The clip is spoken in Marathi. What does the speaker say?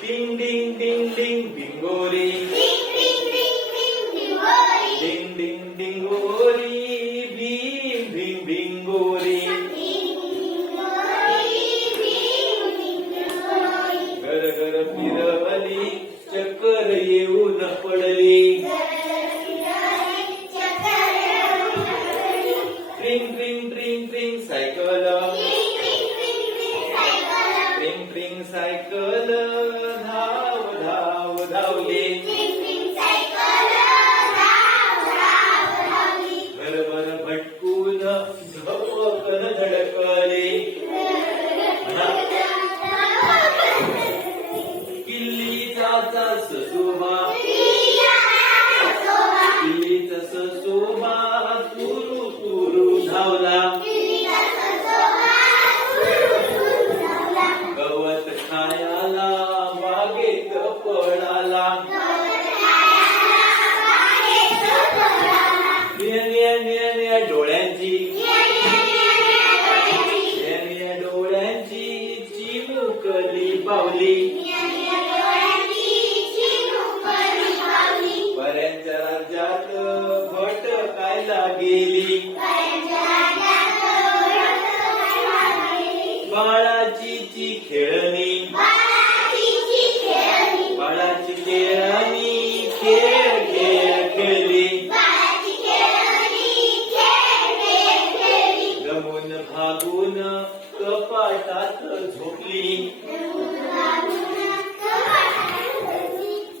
डिंग डिंग डिंग डिंग डिंगोरी डिंग डिंग डिंगोरी भीम भीम भिंगोरी घर घर फिरवली चक्कर येऊन पडली ट्रिंग ट्रिंग ट्रिंग ट्रिंग सायकल ट्रिंग ट्रिंग सायकल धाव धाव धावली भरभर भटकून धपकन धडकली किल्लीचा ससोबा किल्लीचा ससोबा तुरु तुरु धावला गवत खायाला बागेत पळाला निया डोळ्यांची निया डोळ्यांची चिमुकली बावली